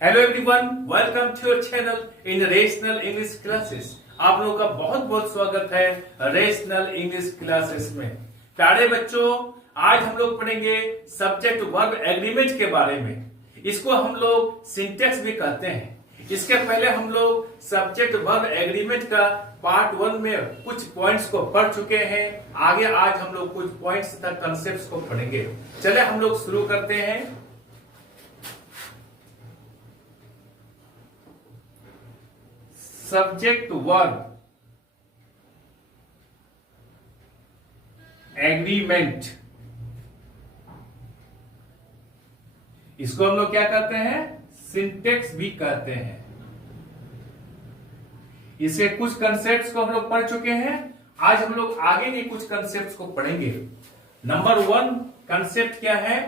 Hello everyone, welcome to your channel in rational English classes. आप लोगों का बहुत बहुत स्वागत है रेशनल इंग्लिश क्लासेस में। प्यारे बच्चों, आज हम लोग पढ़ेंगे सब्जेक्ट वर्ब एग्रीमेंट के बारे में। इसको हम लोग सिंटेक्स भी कहते हैं। इसके पहले हम लोग सब्जेक्ट वर्ब एग्रीमेंट का पार्ट 1 में कुछ पॉइंट्स को पढ़ चुके हैं। आगे आज हम लोग कुछ पॉइंट्स तथा कंसेप्ट्स को पढ़ेंगे। चले हम लोग शुरू करते हैं। सब्जेक्ट वर्ब एग्रीमेंट, इसको हम लोग क्या कहते हैं? सिंटेक्स भी कहते हैं। इसके कुछ कंसेप्ट्स को हम लोग पढ़ चुके हैं। आज हम लोग आगे के कुछ कंसेप्ट्स को पढ़ेंगे। नंबर 1 कंसेप्ट क्या है?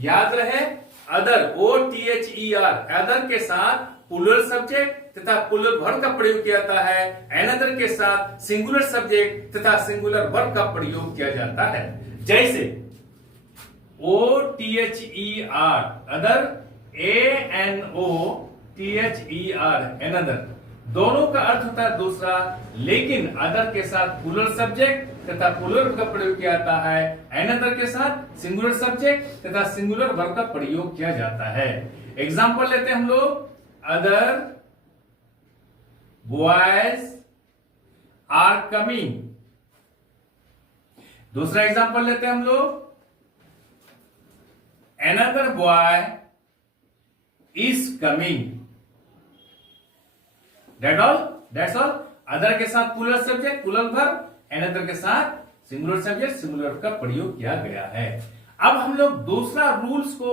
याद रहे, अदर, OTHER, अदर के साथ प्लूरल सब्जेक्ट तथा प्लूरल वर्ब का प्रयोग किया जाता है। अनदर के साथ सिंगुलर सब्जेक्ट तथा सिंगुलर वर्ब का प्रयोग किया जाता है। जैसे OTHER अदर, ANOTHER अनदर, दोनों का अर्थ होता है दूसरा, लेकिन अदर के साथ प्लूरल सब्जेक्ट तथा प्लूरल वर्ब का प्रयोग किया जाता है। अनदर के साथ सिंगुलर सब्जेक्ट तथा सिंगुलर वर्ब का प्रयोग किया जाता है। एग्जांपल लेते हैं हम लोग। Other boys are coming। दूसरा एग्जांपल लेते हैं हम लोग। Another boy is coming। That's all। Other के साथ plural subject plural verb, another के साथ सिंगुलर सब्जेक्ट सिंगुलर वर्ब का प्रयोग किया गया है। अब हम लोग दूसरा रूल्स को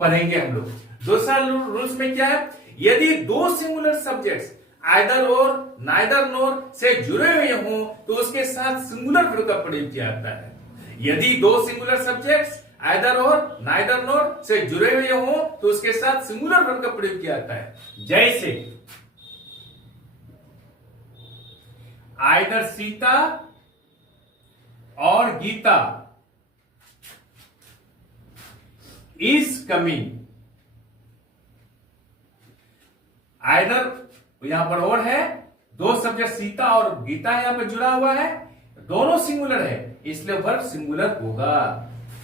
पढ़ेंगे। हम लोग दूसरा रूल्स में क्या है? यदि दो सिंगुलर सब्जेक्ट्स आइदर और नाइदर नोर से जुड़े हुए हों तो उसके साथ सिंगुलर वर्ब का प्रयोग किया जाता है। यदि दो सिंगुलर सब्जेक्ट्स आइदर और नाइदर नोर से जुड़े हुए हों तो उसके साथ सिंगुलर वर्ब का प्रयोग किया जाता है। जैसे आइदर सीता और गीता इज कमिंग। आइदर यहां पर और है, दो सब्जेक्ट सीता और गीता यहां पर जुड़ा हुआ है, दोनों सिंगुलर है, इसलिए वर्ब सिंगुलर होगा।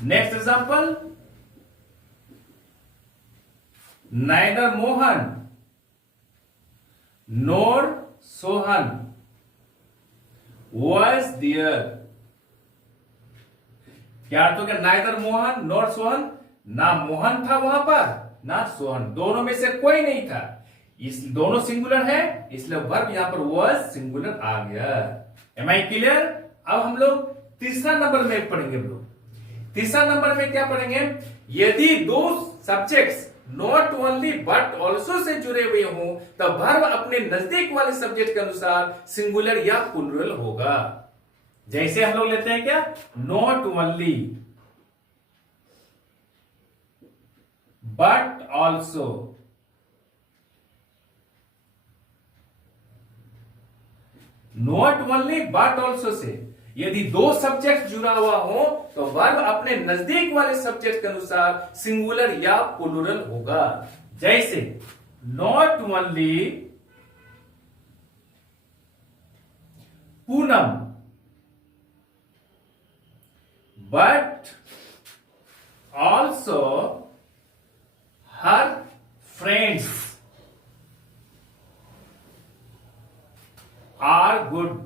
Next example, neither Mohan NOR Sohan was there। क्या अर्थ हो गया? नाइदर मोहन नोर सोहन, ना मोहन था वहां पर ना सोहन, दोनों में से कोई नहीं था। इस दोनों सिंगुलर है, इसलिए वर्ब यहां पर was सिंगुलर आ गया। Am I clear? अब हम लोग तीसरा नंबर में पढ़ेंगे। हम लोग तीसरा नंबर में क्या पढ़ेंगे? यदि दो subjects not only but also say जुड़े हुए हों तो वर्ब अपने नजदीक वाले सब्जेक्ट के अनुसार सिंगुलर या प्लूरल होगा। जैसे हम लोग लेते हैं क्या? Not only but also, not only but also say यदि दो सब्जेक्ट जुड़ा हुआ हो तो वर्ब अपने नजदीक वाले सब्जेक्ट के अनुसार सिंगुलर या प्लूरल होगा। जैसे not only Poonam but also her friends are good.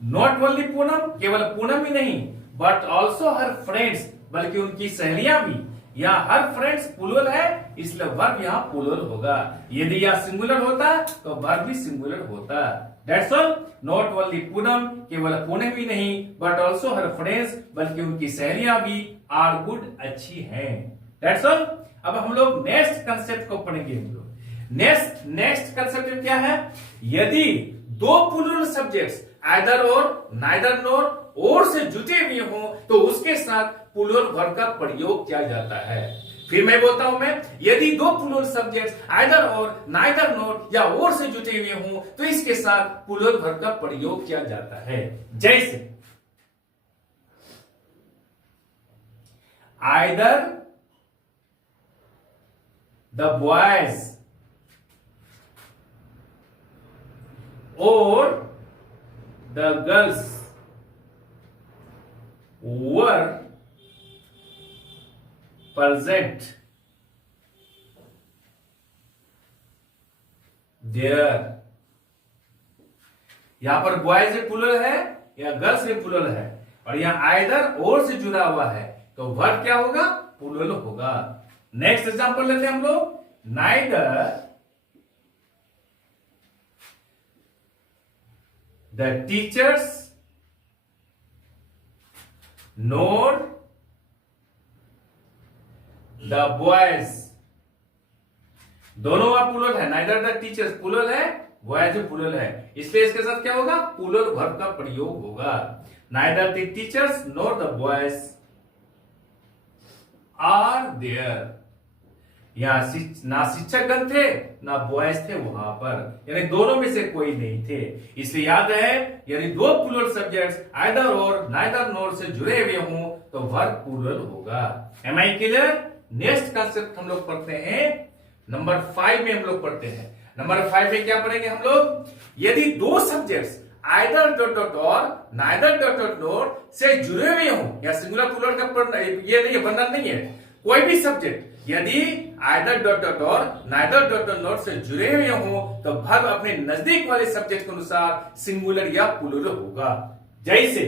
Not only Poonam, केवल पूनम ही नहीं, बट ऑल्सो हर फ्रेंड्स, बल्कि उनकी सहेलियां भी। यहां हर फ्रेंड्स प्लूरल है, इसलिए वर्ब यहां प्लूरल होगा। यदि यह सिंगुलर होता तो वर्ब भी सिंगुलर होता। That's all. Not only Poonam, केवल पूनम ही नहीं, बट ऑल्सो हर फ्रेंड्स, बल्कि उनकी सहेलियां भी आर गुड, अच्छी हैं। That's all. अब हम लोग नेक्स्ट कंसेप्ट को पढ़ेंगे। हम लोग नेक्स्ट कंसेप्ट क्या है? यदि दो प्लूरल सब्जेक्ट्स आइदर और नाइदर नोर और से जुटे हुए हों तो उसके साथ प्लूरल वर्ब का प्रयोग किया जाता है। फिर मैं बोलता हूं यदि दो प्लूरल सब्जेक्ट्स आइदर और नाइदर नोर या और से जुटे हुए हों तो इसके साथ प्लूरल वर्ब का प्रयोग किया जाता है। जैसे आइदर द बॉयज और the girls were present there। यहां पर बॉयज प्लूरल है या गर्ल्स में प्लूरल है, और यहां आइदर और से जुड़ा हुआ है, तो वर्ब क्या होगा? प्लूरल होगा। नेक्स्ट एग्जांपल लेते हैं हम लोग। Neither the teachers nor the boys, दोनों का प्लूरल है। नाइदर द टीचर्स प्लूरल है, बॉयज प्लूरल है, इसलिए इसके साथ क्या होगा? प्लूरल वर्ब का प्रयोग होगा। Neither the teachers nor the boys are there. यहां ना शिक्षकगण थे ना बॉयज थे वहां पर, यानी दोनों में से कोई नहीं थे। इसलिए याद है, यदि दो प्लूरल सब्जेक्ट्स आइदर और नाइदर नोर से जुड़े हुए हों तो वर्ब प्लूरल होगा। Am I clear? Next concept हम लोग पढ़ते हैं नंबर 5 में। हम लोग पढ़ते हैं नंबर 5 में क्या पढ़ेंगे हम लोग? यदि दो सब्जेक्ट्स आइदर डॉट डॉट और नाइदर डॉट डॉट नोट से जुड़े हुए हों, या सिंगुलर प्लूरल का ये नहीं है, बंधन नहीं है, कोई भी सब्जेक्ट यदि आइदर डॉट डॉट और नाइदर डॉट डॉट नोट से जुड़े हुए हों तो वर्ब अपने नजदीक वाले सब्जेक्ट के अनुसार सिंगुलर या प्लूरल होगा। जैसे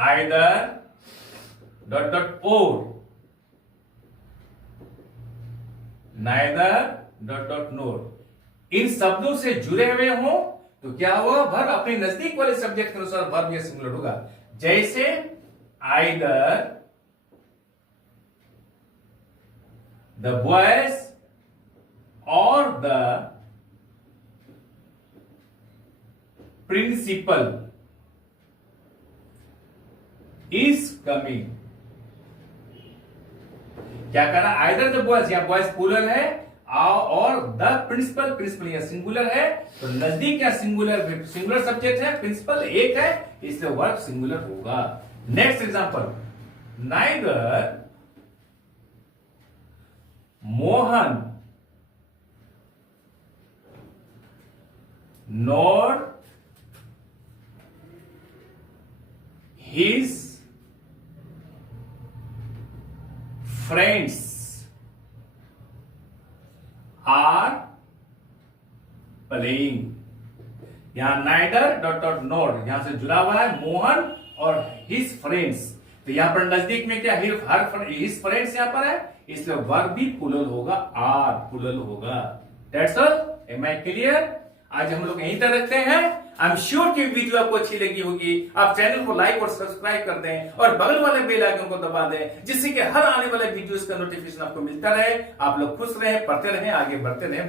आइदर डॉट डॉट और नाइदर डॉट डॉट नोट, इन शब्दों से जुड़े हुए हों तो क्या होगा? वर्ब अपने नजदीक वाले सब्जेक्ट के अनुसार वर्ब या सिंगुलर होगा। जैसे आइदर द बॉयज और द प्रिंसिपल इज कमिंग। क्या करना? आइदर द बॉयज, या बॉयज प्लूरल है, और द प्रिंसिपल, प्रिंसिपल या सिंगुलर है, तो नजदीक या सिंगुलर, सिंगुलर सब्जेक्ट है, प्रिंसिपल एक है, इसलिए वर्ब सिंगुलर होगा। Next example, neither Mohan nor his friends are playing. यहां नाइदर डॉट डॉट नॉट यहां से जुड़ा हुआ है मोहन और हिज फ्रेंड्स, तो यहां पर नजदीक में क्या हिज फ्रेंड्स यहां पर है, इसलिए वर्ब भी प्लूरल होगा, आर प्लूरल होगा। That's all. Am I clear? आज हम लोग यहीं तक रखते हैं। आई एम श्योर कि वीडियो आपको अच्छी लगी होगी। आप चैनल को लाइक और सब्सक्राइब कर दें और बगल वाले बेल आइकन को दबा दें, जिससे कि हर आने वाले वीडियोस का नोटिफिकेशन आपको मिलता रहे। आप लोग खुश रहें, पढ़ते रहें, आगे बढ़ते रहें।